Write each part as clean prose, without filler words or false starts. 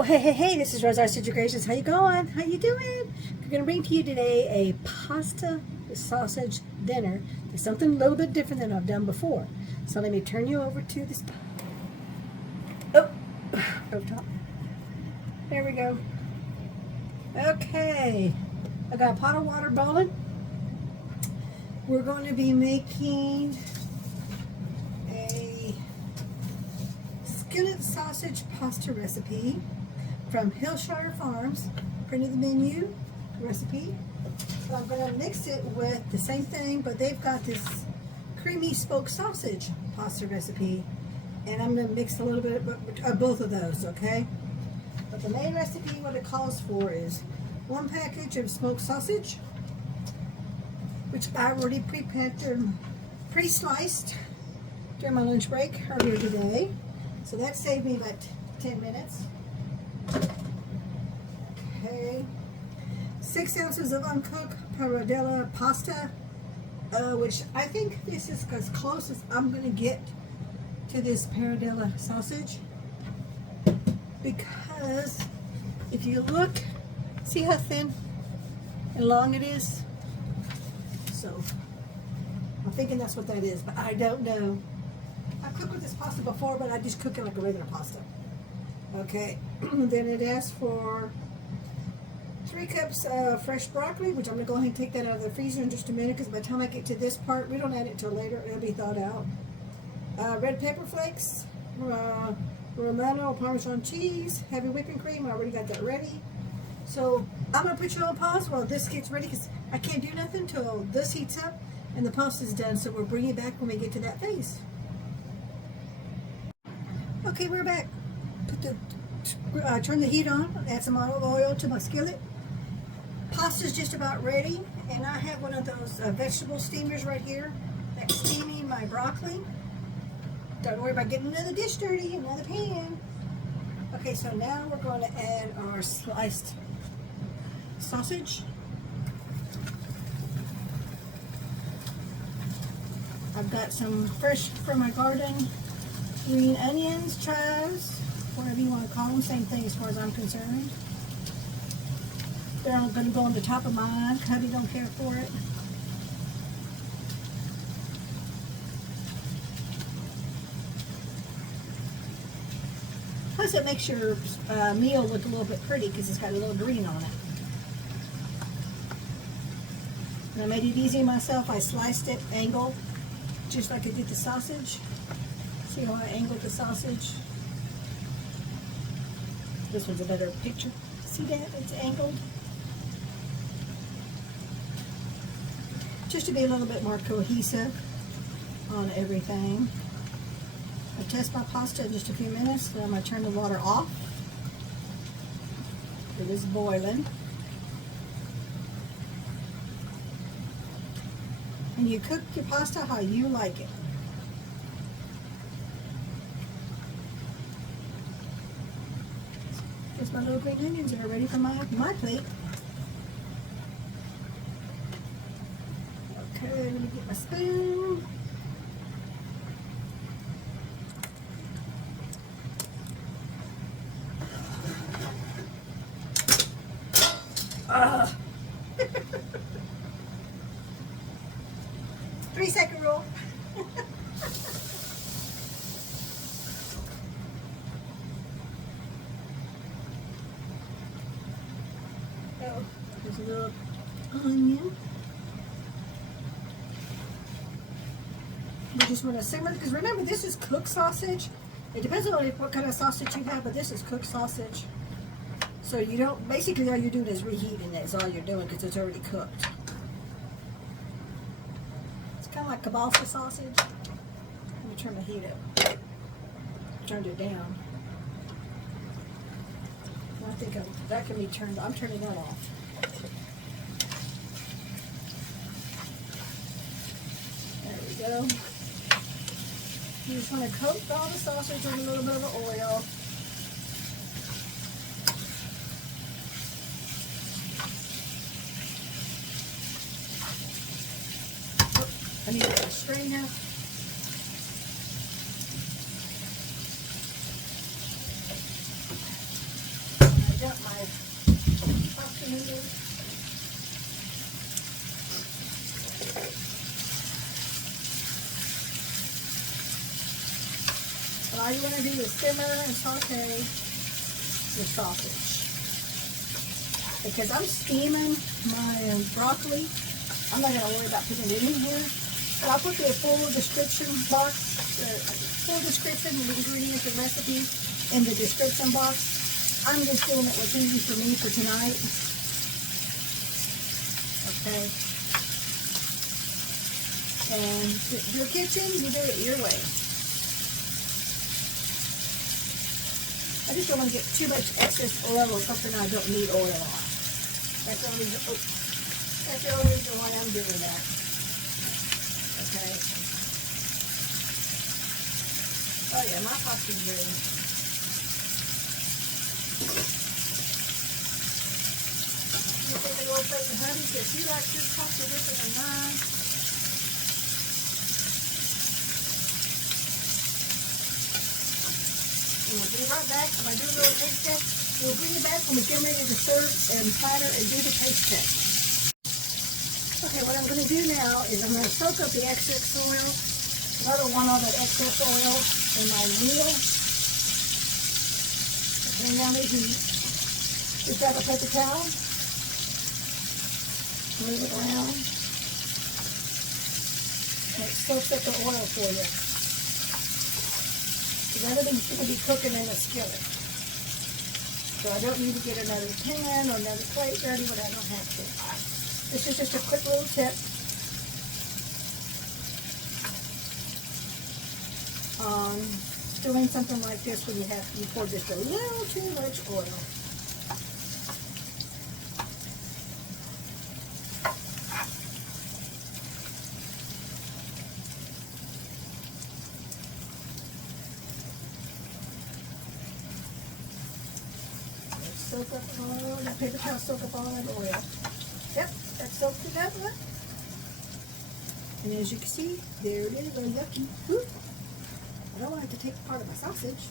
Well, hey, this is Rosa, rcgkreations. Creations. How you going? How you doing? We're going to bring to you today a pasta sausage dinner. It's something a little bit different than I've done before. So let me turn you over to this. Oh, over top. There we go. Okay, I got a pot of water boiling. We're going to be making a skillet sausage pasta recipe from Hillshire Farms. Printed the menu recipe. So I'm going to mix it with the same thing, but they've got this creamy smoked sausage pasta recipe, and I'm going to mix a little bit of both of those, okay? But the main recipe, what it calls for is 1 package of smoked sausage, which I already pre-sliced during my lunch break earlier today. So that saved me about 10 minutes. Okay. 6 ounces of uncooked paradella pasta, which I think this is as close as I'm going to get to this paradella sausage. Because if you look, see how thin and long it is? So I'm thinking that's what that is, but I don't know. I've cooked with this pasta before, but I just cook it like a regular pasta. Okay, then it asks for 3 cups of fresh broccoli, which I'm going to go ahead and take that out of the freezer in just a minute, because by the time I get to this part, we don't add it till later, it'll be thawed out. Red pepper flakes, Romano Parmesan cheese, heavy whipping cream. I already got that ready. So I'm going to put you on pause while this gets ready, because I can't do nothing until this heats up and the pasta's done. So we'll bring you back when we get to that phase. Okay, we're back. Turn the heat on, add some olive oil to my skillet. Pasta's just about ready, and I have one of those vegetable steamers right here that's steaming my broccoli. Don't worry about getting another dish dirty, another pan. Okay, so now we're going to add our sliced sausage. I've got some fresh from my garden green onions, chives, whatever you want to call them, same thing as far as I'm concerned. They're all going to go on the top of mine. Hubby don't care for it. Plus it makes your meal look a little bit pretty because it's got a little green on it. And I made it easy myself. I sliced it angled, just like I did the sausage. See how I angled the sausage? This one's a better picture. See that? It's angled. Just to be a little bit more cohesive on everything. I'll test my pasta in just a few minutes, then I'm going to turn the water off. It is boiling. And you cook your pasta how you like it. Guess my little green onions are ready for my plate. Okay, let me get my spoon. Ah. 3-second rule. Oh, there's a little onion. We just want to simmer, because remember, this is cooked sausage. It depends on what kind of sausage you have, but this is cooked sausage. So you don't, basically all you're doing is reheating it, is all you're doing, because it's already cooked. It's kind of like kielbasa sausage. Let me turn the heat up. Turned it down. I think that can be turned, I'm turning that off. There we go. You just want to coat all the sausage with a little bit of oil. I need a strainer. in there. What all you want to do is simmer and saute the sausage. Because I'm steaming my broccoli, I'm not going to worry about putting it in here. But I'll put the full description box, full description of the ingredients and recipes in the description box. I'm just doing it what's easy for me for tonight. Okay. And your kitchen, you do it your way. I just don't want to get too much excess oil or something I don't need oil on. That's the only reason why I'm doing that. Okay. Oh yeah, my pasta's ready. I'm going to take a little plate of honey because she likes this pasta different than mine. And we'll be right back. I'm going to do a little taste test. We'll bring you back when we get ready to serve and platter and do the taste test. Okay, what I'm going to do now is I'm going to soak up the excess oil. I don't want all that excess oil in my meal. Turn down the heat. Just grab a paper towel. Move it around. And it soaks up the oil for you. Because everything's going to be cooking in a skillet. So I don't need to get another pan or another plate dirty when I don't have to. This is just a quick little tip on doing something like this when you pour just a little too much oil. Soak up all that paper towel, soak up all that oil. Yep, that's soaked it up. And as you can see, there it is, really yucky. Whew. I don't want it to take part of my sausage.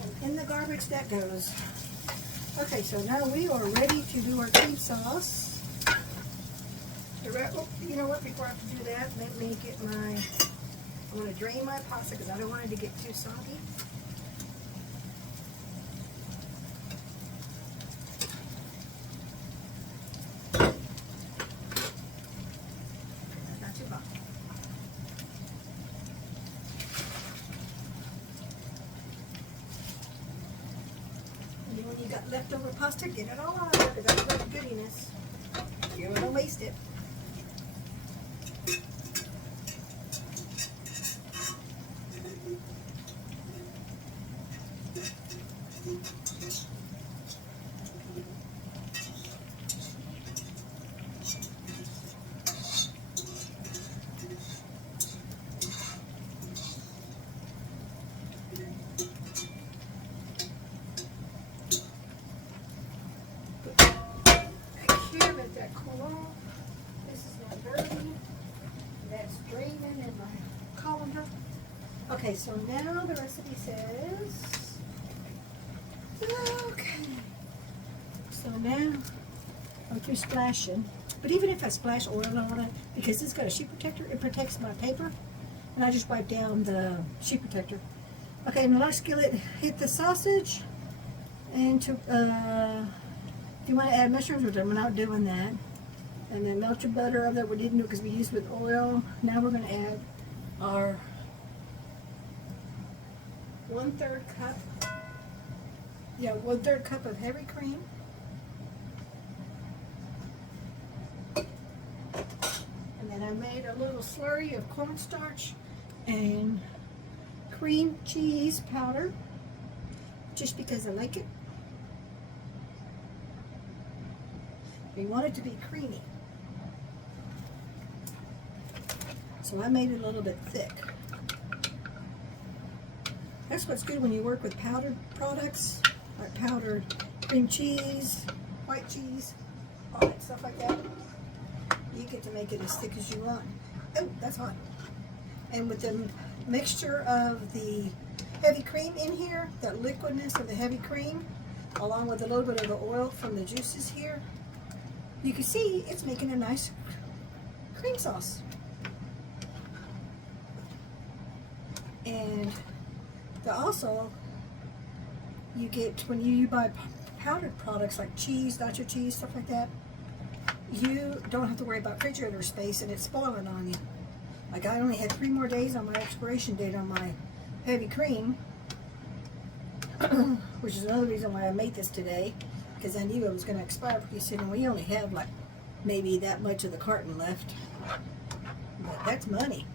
And in the garbage that goes. Okay, so now we are ready to do our cream sauce. Oh, you know what, before I have to do that, let me get I'm going to drain my pasta because I don't want it to get too soggy. When you got leftover pasta, get it all out of there because that's the goodiness. You don't want to waste it. That cool off. This is not dirty. That's draining in my colander. Okay, so now the recipe says, okay. So now I'm through splashing. But even if I splash oil on it, because it's got a sheet protector, it protects my paper. And I just wipe down the sheet protector. Okay, in the large skillet, hit the sausage. And to, if you want to add mushrooms, which I'm not doing that. And then melt your butter of that we didn't do because we used with oil. Now we're going to add our 1/3 cup. Yeah, 1/3 cup of heavy cream. And then I made a little slurry of cornstarch and cream cheese powder, just because I like it. We want it to be creamy. So I made it a little bit thick. That's what's good when you work with powdered products, like powdered cream cheese, white cheese, all that stuff like that. You get to make it as thick as you want. Oh, that's hot. And with the mixture of the heavy cream in here, that liquidness of the heavy cream, along with a little bit of the oil from the juices here, you can see it's making a nice cream sauce. And also, you get, when you buy powdered products like cheese, nacho cheese, stuff like that, you don't have to worry about refrigerator space and it's spoiling on you. Like, I only had 3 more days on my expiration date on my heavy cream, which is another reason why I made this today, because I knew it was going to expire pretty soon, and we only have like maybe that much of the carton left. But that's money,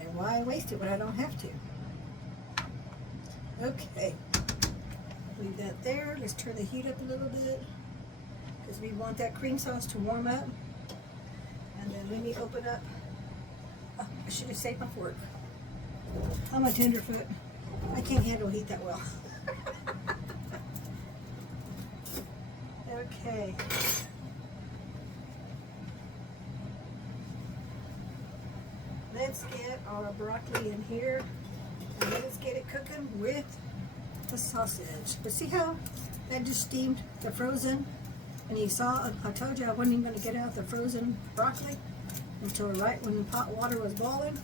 and why waste it when I don't have to? Okay, leave that there. Let's turn the heat up a little bit, because we want that cream sauce to warm up. And then let me open up. Oh, I should have saved my fork. I'm a tenderfoot. I can't handle heat that well. Okay. Let's get our broccoli in here, and let's get it cooking with the sausage. But see how that just steamed the frozen? And you saw, I told you I wasn't even going to get out the frozen broccoli until right when the hot water was boiling.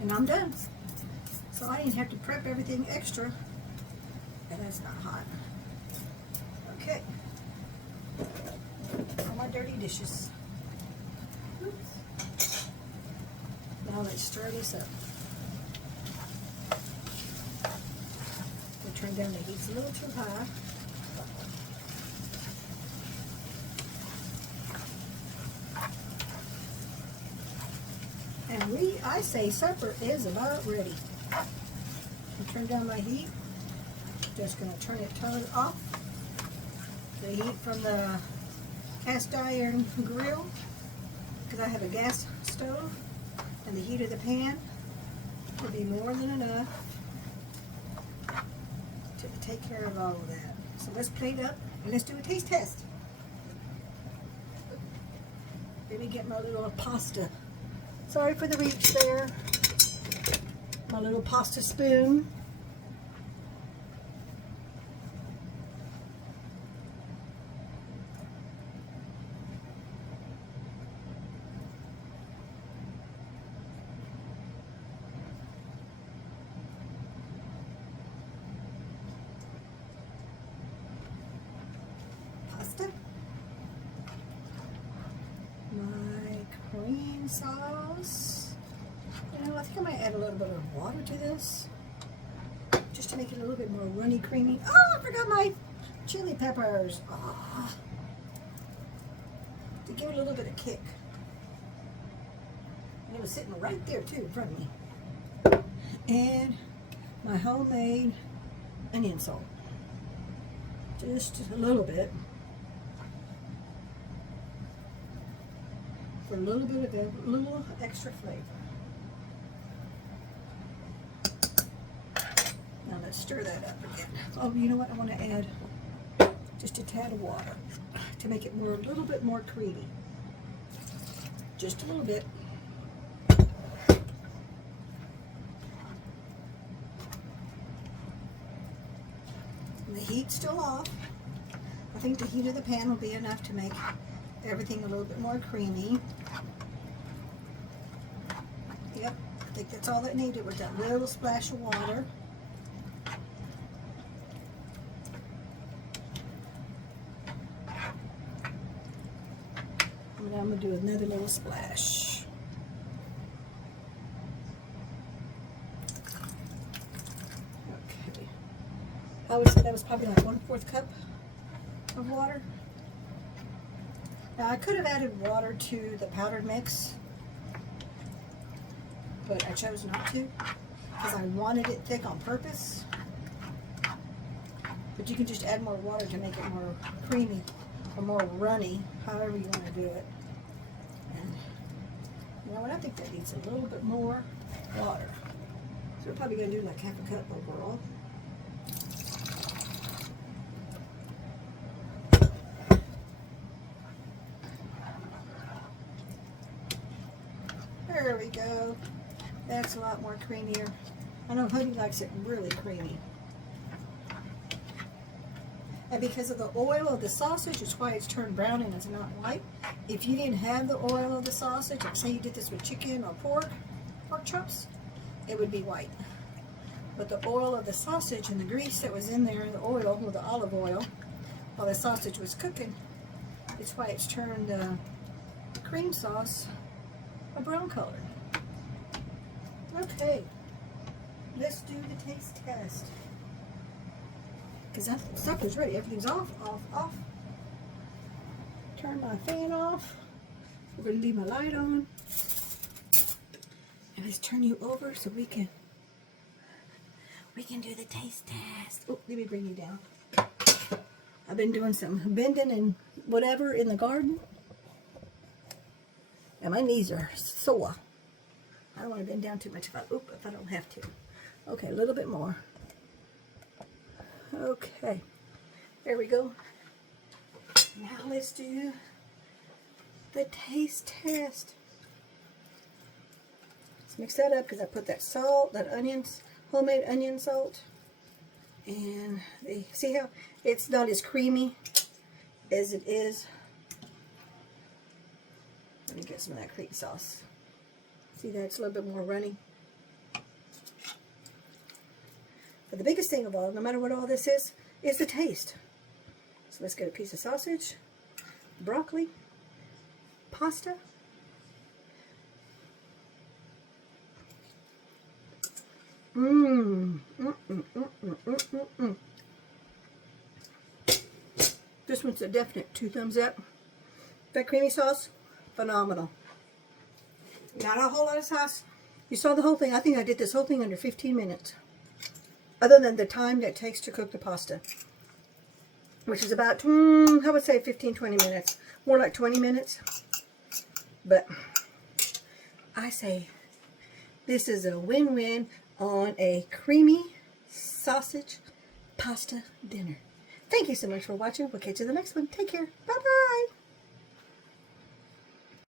And I'm done. So I didn't have to prep everything extra. And that's not hot. Okay. All my dirty dishes. Oops. Now let's stir this up. We'll turn down the heat a little too high. And I say supper is about ready. I'll turn down my heat. Just going to turn off the heat from the cast iron grill, because I have a gas stove, and the heat of the pan will be more than enough to take care of all of that. So let's plate up and let's do a taste test. Let me get my little pasta. Sorry for the reach there. My little pasta spoon. Pasta. My cream sauce. You know, I think I might add a little bit of water to this, just to make it a little bit more runny, creamy. Oh, I forgot my chili peppers. Oh, to give it a little bit of kick. And it was sitting right there too, in front of me. And my homemade onion salt. Just a little bit. For a little bit of a little extra flavor. Now let's stir that up again. Oh, you know what? I want to add just a tad of water to make it a little bit more creamy. Just a little bit. And the heat's still off. I think the heat of the pan will be enough to make everything a little bit more creamy. Yep, I think that's all that needed with that little splash of water. And I'm going to do another little splash. Okay. I would say that was probably like 1/4 cup of water. Now I could have added water to the powdered mix, but I chose not to because I wanted it thick on purpose. But you can just add more water to make it more creamy or more runny, however you want to do it. And you know what? I think that needs a little bit more water. So we're probably going to do like 1/2 cup overall. There we go. That's a lot more creamier. I know Hoodie likes it really creamy. And because of the oil of the sausage, it's why it's turned brown and it's not white. If you didn't have the oil of the sausage, like say you did this with chicken or pork chops, it would be white. But the oil of the sausage and the grease that was in there, the oil with the olive oil, while the sausage was cooking, it's why it's turned the cream sauce a brown color. Okay, let's do the taste test. Because that sucker's ready. Everything's off, off, off. Turn my fan off. We're going to leave my light on. And let's turn you over so we can do the taste test. Oh, let me bring you down. I've been doing some bending and whatever in the garden. And my knees are sore. I don't want to bend down too much if I don't have to. Okay, a little bit more. Okay, there we go. Now let's do the taste test. Let's mix that up because I put that salt, that onions, homemade onion salt. And see how it's not as creamy as it is. Let me get some of that cream sauce. See that it's a little bit more runny. But the biggest thing of all, no matter what all this is the taste. So let's get a piece of sausage, broccoli, pasta, This one's a definite 2 thumbs up. That creamy sauce, phenomenal. Not a whole lot of sauce. You saw the whole thing. I think I did this whole thing under 15 minutes. Other than the time that it takes to cook the pasta. Which is about, I would say 15-20 minutes. More like 20 minutes. But I say this is a win-win on a creamy sausage pasta dinner. Thank you so much for watching. We'll catch you in the next one. Take care. Bye-bye.